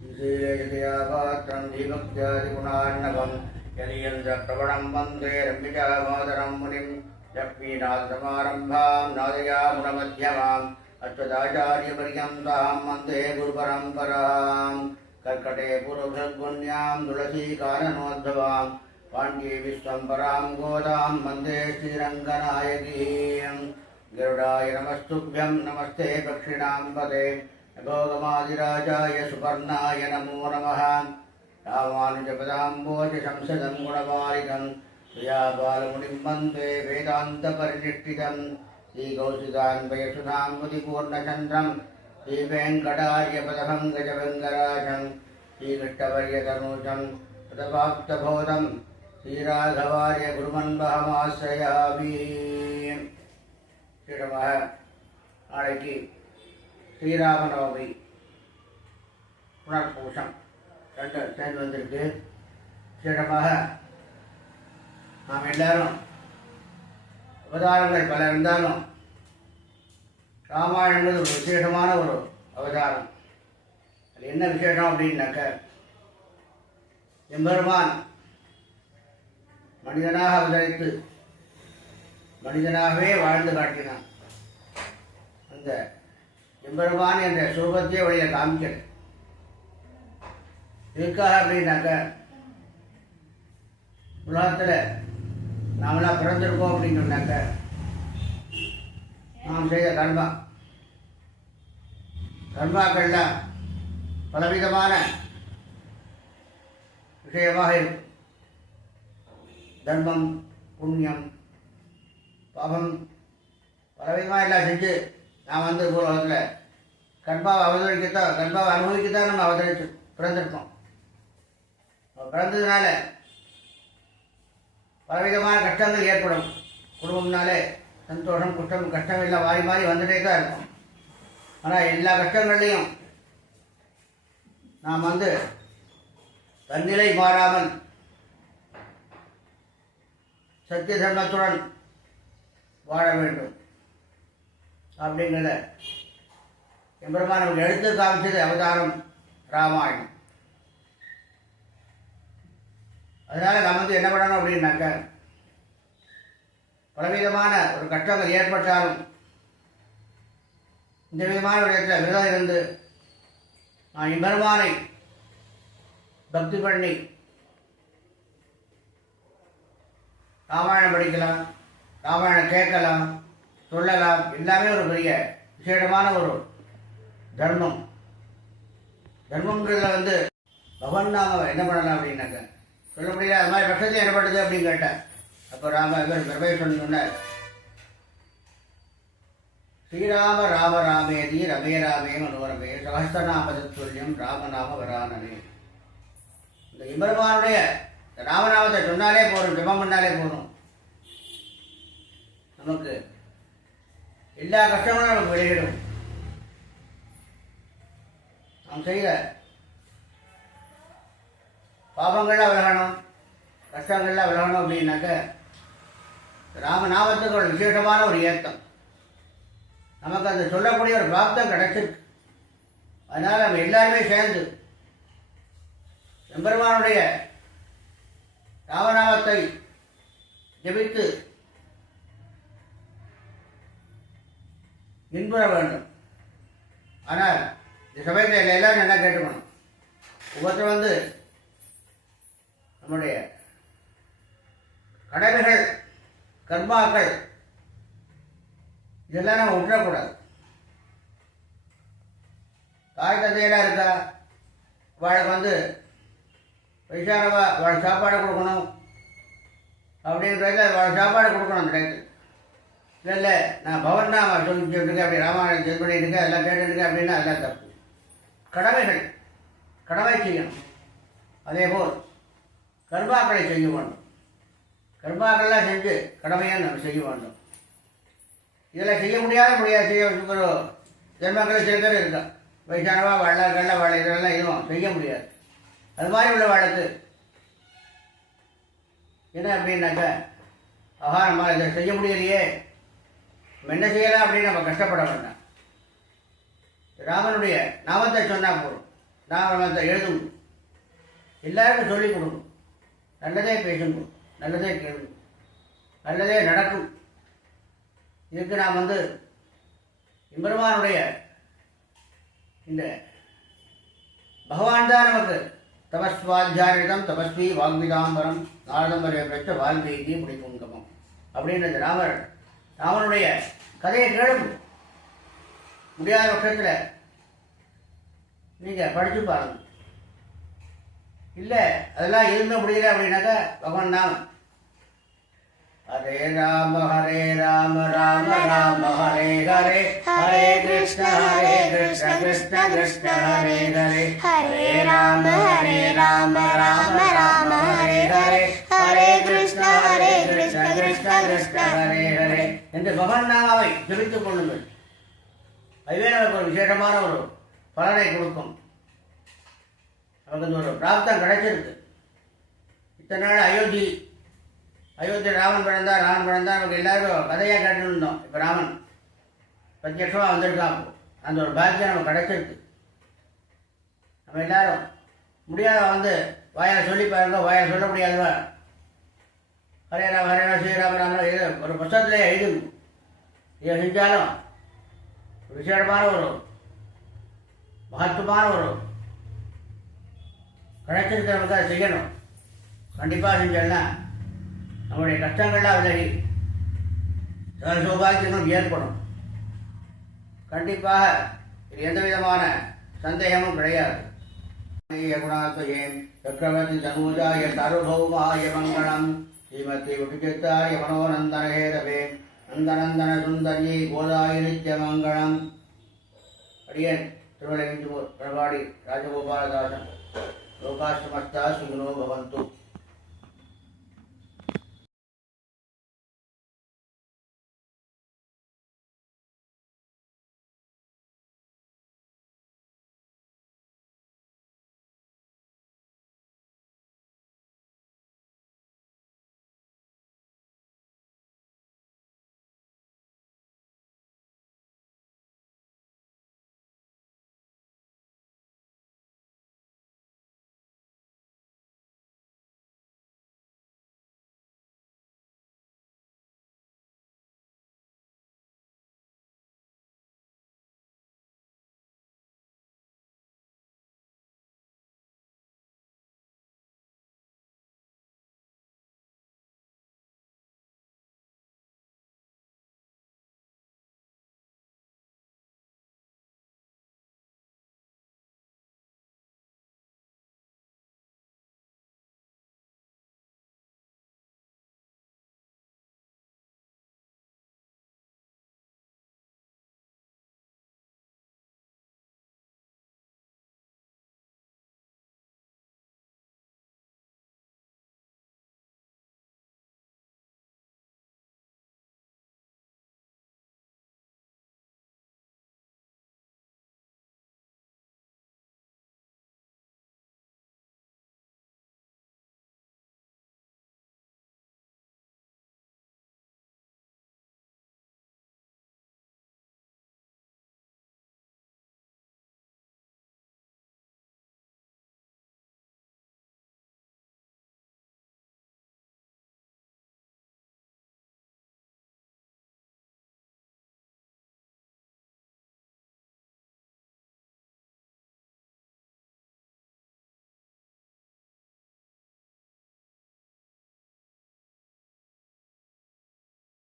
श्रीशैलजयापात्रं दीपक्त्यादिगुणार्णवं यदीयन्द्रप्रवणं वन्दे रम्यजामातरं मुनिं लक्ष्मीनाथसमारम्भां नादयामुनमध्यमाम् अस्मदाचार्यपर्यन्तां वन्दे गुरुपरम्परां कर्कटे पूर्वभृद्गुण्यां तुलसीकाननोद्भवां पाण्ड्ये विश्वम्बरां गोदां वन्दे श्रीरङ्गनायकीं गरुडाय नमस्तुभ्यं नमस्ते पक्षिणां पदे भोगमादिराजाय सुपर्णाय नमो नमः रामानुजपदाम्बोजशंसदं गुणमालिकं श्रियाबालमुनिं वन्दे वेदान्तपरिनिष्ठितं श्रीकौशिकान्वयसुधां मुदिपूर्णचन्द्रं श्रीवेङ्कटार्यपदभङ्गजभङ्गराजं श्रीकृष्णवर्यतनूजं प्रतपाप्तबोधं श्रीराघवार्य गुरुमन्वहमाश्रयामि श्रीरमः नाளைக்கு ஸ்ரீராமநவமி புனர்பூஷம் ரெண்டு சேர்ந்து வந்திருக்கு. விசேஷமாக நாம் எல்லாரும் அவதாரங்கள் பல இருந்தாலும் ராமாயணங்கிறது ஒரு விசேஷமான ஒரு அவதாரம். அது என்ன விசேஷம் அப்படின்னாக்க, எம்பெருமான் மனிதனாக அவதரித்து மனிதனாகவே வாழ்ந்து காட்டினான். அந்த எம்பெருமான் என்ற சுரூபத்தையே வழியில் காமிக்கிறது. இதுக்காக அப்படின்னாக்க, உலகத்தில் நாமெல்லாம் பிறந்திருக்கோம் அப்படின்னு சொன்னாக்க, நாம் செய்த கர்மாக்கள்லாம் பலவிதமான விஷயமாக இருக்கும். தர்மம், புண்ணியம், பாபம் பலவிதமாக எல்லாம் செஞ்சு நாம் உலகத்தில் கர்மாவை அனுபவிக்கத்தான் நம்ம பிறந்திருக்கோம். பிறந்ததுனால பலவிதமான கஷ்டங்கள் ஏற்படும். குடும்பம்னாலே சந்தோஷம், கஷ்டம் எல்லாம் மாறி மாறி வந்துட்டே தான் இருக்கும். ஆனால் எல்லா கஷ்டங்கள்லையும் நாம் தன்னிலை மாறாமல் சத்திய தர்மத்துடன் வாழ வேண்டும் அப்படிங்கிறத எம்பெருமான் நமக்கு எடுத்து காமிச்சது அவதாரம் ராமாயணம். அதனால் நாம் என்ன பண்ணணும் அப்படின்னாக்க, பலவிதமான ஒரு கஷ்டங்கள் ஏற்பட்டாலும் இந்த விதமான ஒரு இடத்துல விரதம் இருந்து நான் எம்பெருமானை பக்தி பண்ணி ராமாயணம் படிக்கலாம், ராமாயணம் கேட்கலாம், சொல்லலாம். எல்லாமே ஒரு பெரிய விசேஷமான ஒரு தர்மம். தர்மங்கிறதுல பகவான் நாம என்ன பண்ணலாம் அப்படின்னாக்க சொல்ல முடியாது. அது மாதிரி பட்சத்தில் என்ன பண்ணுது அப்படின்னு கேட்டேன். அப்போ சொன்னார், ஸ்ரீராம ராம ராமேதி ரமே ராமே மனோரமே சகஸ்திரநாமதத்துல்யம் ராமநாம வரானமே. இந்த எம்பெருமானுடைய ராமநாமத்தை சொன்னாலே போதும், ஜபம் பண்ணாலே போதும், நமக்கு எல்லா கஷ்டங்களும் நமக்கு வெளியிடும். நாம் செய்த பாபங்கள்லாம் விலகணும், கஷ்டங்கள்லாம் விலகணும் அப்படின்னாக்க ராமநாமத்துக்கு ஒரு விசேஷமான ஒரு ஏத்தம் நமக்கு அந்த சொல்லக்கூடிய ஒரு பிராப்தம் கிடைச்சிருக்கு. அதனால் நம்ம எல்லாருமே சேர்ந்து எம்பெருமானுடைய ராமநாமத்தை ஜபித்து இன்புற வேண்டும். ஆனால் இந்த சமயத்தில் எல்லாரும் என்ன கேட்டுக்கணும், ஒவ்வொருத்தர் நம்முடைய கடமைகள், கர்மாக்கள் இதெல்லாம் நம்ம விட்டுறக்கூடாது. தாய் தந்தையெல்லாம் இருக்கா, அவளுக்கு வயசானவா அவள் சாப்பாடு கொடுக்கணும் அப்படின்றத அவள் சாப்பாடு கொடுக்கணும். அந்த டைத்தில் இல்லை நான் பவன் நாம சொல்லிட்டுருக்கேன், அப்படி ராமாயணம் செல் பண்ணிட்டுருக்கேன், அதெல்லாம் கேட்டுருக்கேன் அப்படின்னா அதெல்லாம் தப்பு. கடமை செய்யணும். அதேபோல் கர்மாக்களை செய்ய வேண்டும். கர்மாக்கள்லாம் செஞ்சு கடமையாக நம்ம செய்ய வேண்டும். இதில் செய்ய செய்ய ஒரு ஜென்மங்களை சில பேர் இருக்கா, வயசானவா வாழ இதெல்லாம் எதுவும் செய்ய முடியாது. அது மாதிரி உள்ள வாழ்க்கை என்ன அப்படின்னாக்க, நம்ம இதை செய்ய முடியலையே, நம்ம என்ன செய்யலாம் அப்படின்னு நம்ம கஷ்டப்பட வேண்டாம். ராமனுடைய நாமத்தை சொன்னால் போதும். நாமத்தை எழுதும், எல்லாருக்கும் சொல்லிக் கொடுக்கும். நல்லதே பேசுங்க, நல்லதே கேளுங்க, நல்லதே நடக்கும். இதுக்கு நாம் எம்பெருமானுடைய இந்த பகவான் தான் நமக்கு தபஸ்வாத்தியாரிடம் தபஸ்வி வாக்விதாம்பரம் நாரதம்பரை பெற்ற வால்மீகி முடிக்குங்கமம் அப்படின்னு இந்த ராமனுடைய கதையை கேளுங்க. முடியாத பட்சத்தில் நீங்கள் படித்து பாருங்க. இல்லை அதெல்லாம் இருந்த முடியல அப்படின்னாக்கா பகவான் நாமம் ஹரே ராம ராம ராம ஹரே ஹரே, ஹரே கிருஷ்ண கிருஷ்ண கிருஷ்ண ஹரே ஹரே, ஹரே ராம ராம ராம ஹரே ஹரே, ஹரே கிருஷ்ண கிருஷ்ண கிருஷ்ண ஹரே ஹரே என்று பகவான் நாமாவை ஜபித்துக் கொள்ளுங்கள். அதுவே நமக்கு ஒரு விசேஷமான ஒரு பலனை கொடுக்கும். நமக்கு ஒரு பிராப்தம் கிடைச்சிருக்கு. இத்தனை நாள் அயோத்தி ராமன் பிறந்தார் நமக்கு எல்லாரும் கதையாக கேட்டுன்னு இருந்தோம். இப்போ ராமன் பிரத்யட்சமாக வந்திருக்கான். அந்த ஒரு பாக்கியம் நமக்கு கிடைச்சிருக்கு. நம்ம எல்லாரும் முடியாத வாயால் சொல்லி பாருங்க, வாயால் சொல்ல முடியாதவா ஹரே ராம ஸ்ரீராம ராம ஒரு புத்தகத்திலே எழுதுங்க. இதை செஞ்சாலும் விசேஷமான ஒரு மகத்துவமான ஒரு கிடைச்சிருக்கிறவங்க அதை செய்யணும். கண்டிப்பாக செஞ்சோம்னா நம்முடைய கஷ்டங்கள்லாம் விலகி சௌபாகியமும் ஏற்படும். கண்டிப்பாக இது எந்த விதமான சந்தேகமும் கிடையாது. குணாத்மயம் சக்கரவர்த்தி தனூஜாய சார்வபௌமாய மங்களம் ஸ்ரீமதி விட்டுச்சித்தாய மனோநந்தன ஹேதவே நந்தநந்தன சுந்தரி கோதாய நித்திய மங்களம். அடியன் திருமலை பிரபாடி ராஜகோபாலதாசன் லோகாஸ்தமஸ்தா சுகுணோ பவந்து.